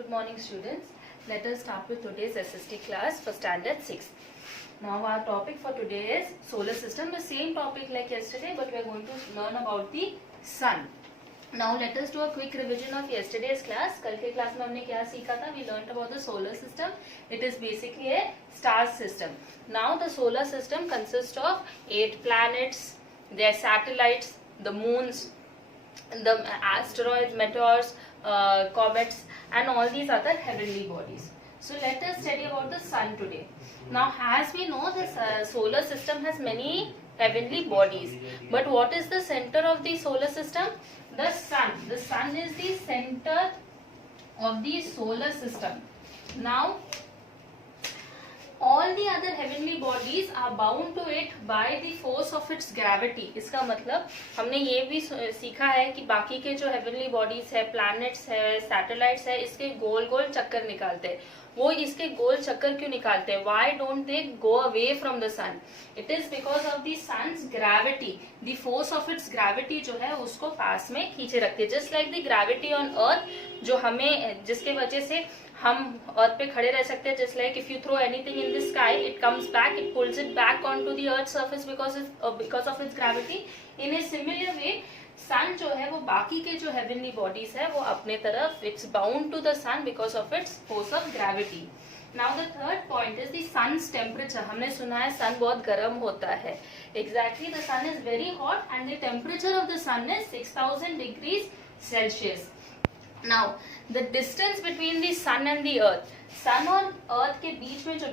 Good morning, students. Let us start with today's SST class for standard 6. Now our topic for today is solar system. The same topic like yesterday, but we are going to learn about the sun. Now let us do a quick revision of yesterday's class. कल के class में हमने क्या सीखा था? We learnt about the solar system. It is basically a star system. Now the solar system consists of 8 planets, their satellites, the moons, the asteroids, meteors, comets, and all these other heavenly bodies. So let us study about the sun today. Now, as we know, the solar system has many heavenly bodies. But what is the center of the solar system? The sun. The sun is the center of the solar system. Now, all the other heavenly bodies are bound to it by the force of its gravity. इसका मतलब हमने ये भी सीखा है कि बाकी के जो heavenly bodies है, planets है, satellites है, इसके गोल गोल चक्कर निकालते हैं. वो इसके गोल चक्कर क्यों निकालते हैं? Why don't they go away from the sun? It is because of the sun's gravity. The force of its gravity जो है उसको पास में खींचे रखती है. Just like the gravity on earth, जो हमें जिसके वजह से हम अर्थ पे खड़े रह सकते हैं. Just like if you throw anything in the sky, it comes back, it pulls it back on to the earth surface because of its gravity. In a similar way sun जो है वो बाकी के जो हेवनली बॉडीज है वो अपने तरफ, it's bound to the sun because of its force of gravity. Now the third point is the sun's temperature. हमने सुना है सन बहुत गर्म होता है. Exactly, the sun is very hot and the temperature of the sun is 6000 degrees Celsius. Now, the distance between the sun and the earth, sun और earth के बीच में जो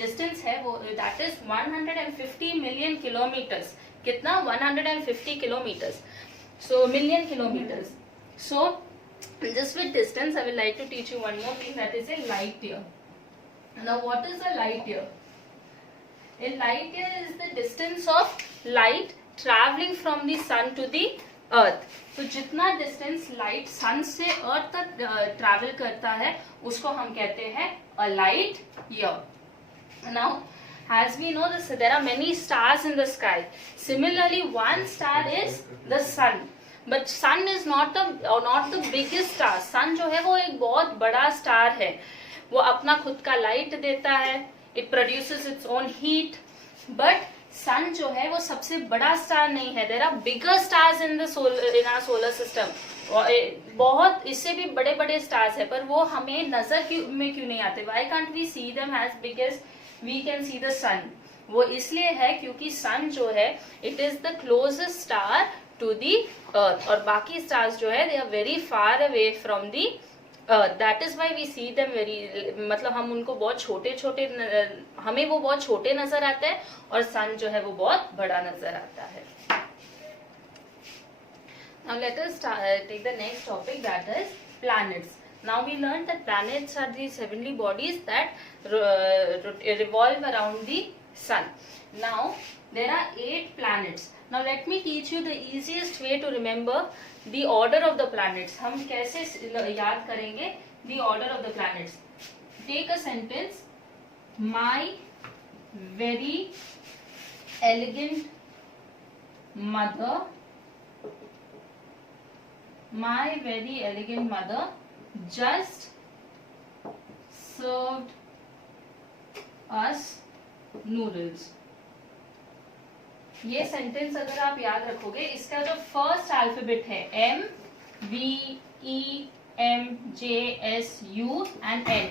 distance है वो that is 150 million kilometers. कितना? 150 kilometers. So million kilometers. So just with distance, I will like to teach you one more thing, that is a light year. Now, what is a light year? A light year is the distance of light traveling from the sun to the अर्थ. तो जितना distance light सन से अर्थ तक travel करता है उसको हम कहते हैं a light year. Now as we know this, there are many stars in the sky. Similarly, one star is the sun, but sun is not the biggest star. sun जो है वो एक बहुत बड़ा स्टार है. वो अपना खुद का लाइट देता है. it produces its own heat, but सन जो है वो सबसे बड़ा स्टार नहीं है. There are bigger stars in our solar system. बहुत इससे भी बड़े बड़े स्टार्स है, पर वो हमें नजर में क्यों नहीं आते? Why can't we see them as big as we can see the sun? वो इसलिए है क्योंकि सन जो है it is the closest star to the earth, और बाकी स्टार्स जो है they are very far away from the that is why we see them very, मतलब हम उनको बहुत छोटे छोटे, हमें वो बहुत छोटे नजर आते हैं और सन जो है वो बहुत बड़ा नजर आता है. Now let us take the next topic, that is planets. Now we learned that planets are these heavenly bodies that revolve around the sun. Now there are 8 planets. Now let me teach you the easiest way to remember the order of the planets. हम कैसे याद करेंगे the order of the planets? Take a sentence. My very elegant mother. My very elegant mother just served us noodles. ये sentence अगर आप याद रखोगे, इसका जो फर्स्ट अल्फाबेट है M, V, E, M, J, S, U and N.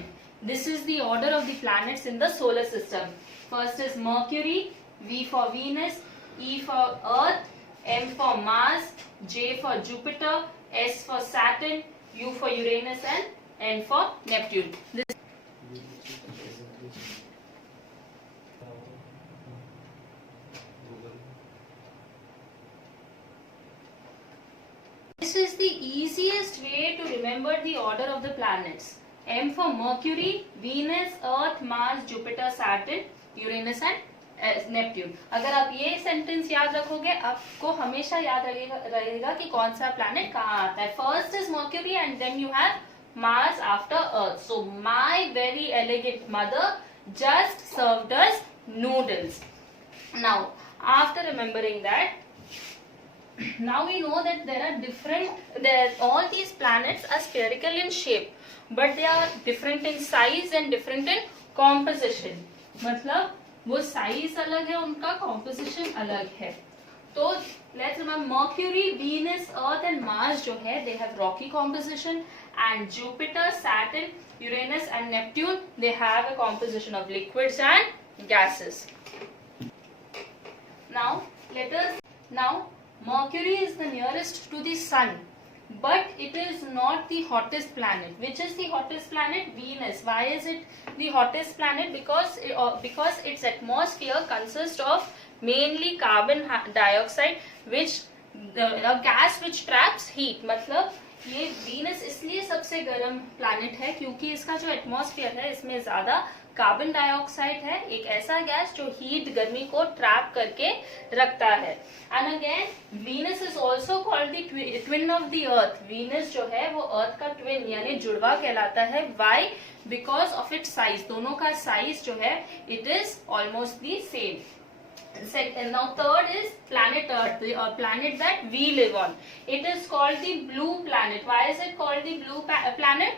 This is the order of the planets in the solar system. First is Mercury, V for Venus, E for Earth, M for Mars, J for Jupiter, S for Saturn, U for Uranus and N for Neptune. This is the easiest way to remember the order of the planets. M for Mercury, Venus, Earth, Mars, Jupiter, Saturn, Uranus and Neptune. अगर आप ये sentence याद रखोगे, आपको हमेशा याद रहेगा कि कौन सा प्लैनेट कहाँ आता है. First is Mercury and then you have Mars after Earth. So my very elegant mother just served us noodles. Now after remembering that, now we know that there are all these planets are spherical in shape, but they are different in size and different in composition. मतलब वो size अलग है, उनका composition अलग है. तो let's remember Mercury, Venus, Earth and Mars जो है they have rocky composition, and Jupiter, Saturn, Uranus and Neptune they have a composition of liquids and gases. Now Mercury is the nearest to the Sun, but it is not the hottest planet. Which is the hottest planet? Venus. Why is it the hottest planet? Because its atmosphere consists of mainly carbon dioxide, which a gas which traps heat. मतलब ये Venus इसलिए सबसे गर्म planet है क्योंकि इसका जो atmosphere है इसमें ज्यादा कार्बन डाइऑक्साइड है, एक ऐसा गैस जो हीट गर्मी को ट्रैप करके रखता है. And again Venus is also called the twin of the earth. Venus जो है वो अर्थ का ट्विन यानी जुड़वा कहलाता है. Why? Because of its size. दोनों का साइज जो है it is almost the same. Now third is planet Earth, the planet that we live on. It is called the blue planet. Why is it called the blue planet?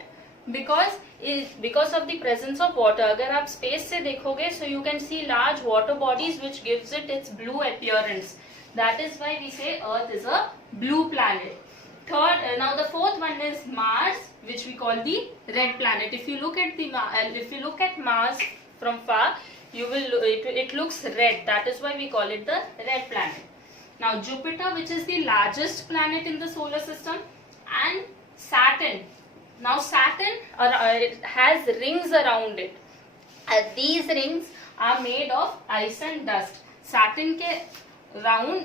Because of the presence of water. अगर आप space से देखोगे, so you can see large water bodies which gives it its blue appearance. That is why we say Earth is a blue planet. Now the fourth one is Mars, which we call the red planet. If you look at Mars from far, it looks red. That is why we call it the red planet. Now Jupiter, which is the largest planet in the solar system, and Saturn. Now Saturn it has rings around it. These rings are made of ice and dust. Saturn के round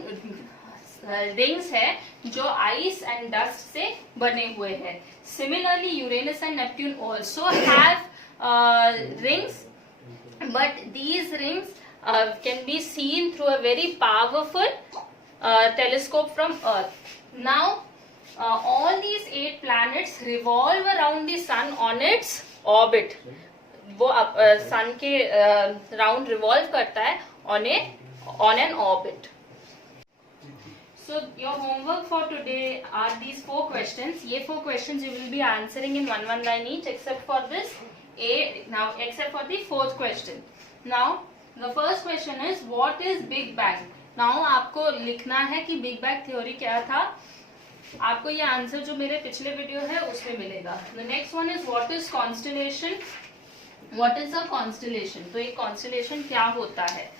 rings है जो ice and dust से बने हुए हैं. Similarly, Uranus and Neptune also have rings. But these rings can be seen through a very powerful telescope from Earth. Now, all these 8 planets revolve around the Sun on its orbit. वो Sun के round revolve करता है on an orbit. So your homework for today are these 4 questions. ये 4 questions you will be answering in one line each, except for this. Except for the 4th question. Now the first question is what is Big Bang? Now आपको लिखना है कि Big Bang theory क्या था. आपको ये answer जो मेरे पिछले वीडियो है उसमें मिलेगा. The next one is what is constellation? What is a constellation? तो एक constellation क्या होता है?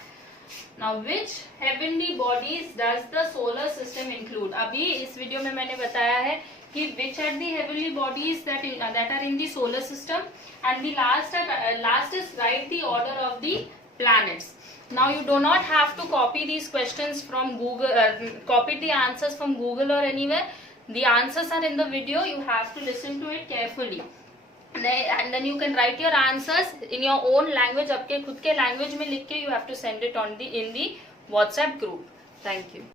Now which heavenly bodies does the solar system include? अभी इस वीडियो में मैंने बताया है कि which are the heavenly bodies that are in the solar system, and the last is write the order of the planets. Now you do not have to copy these questions from Google, copy the answers from Google or anywhere. The answers are in the video. You have to listen to it carefully. And then you can write your answers in your own language. आपके खुद के language में लिख के you have to send it in the WhatsApp group. Thank you.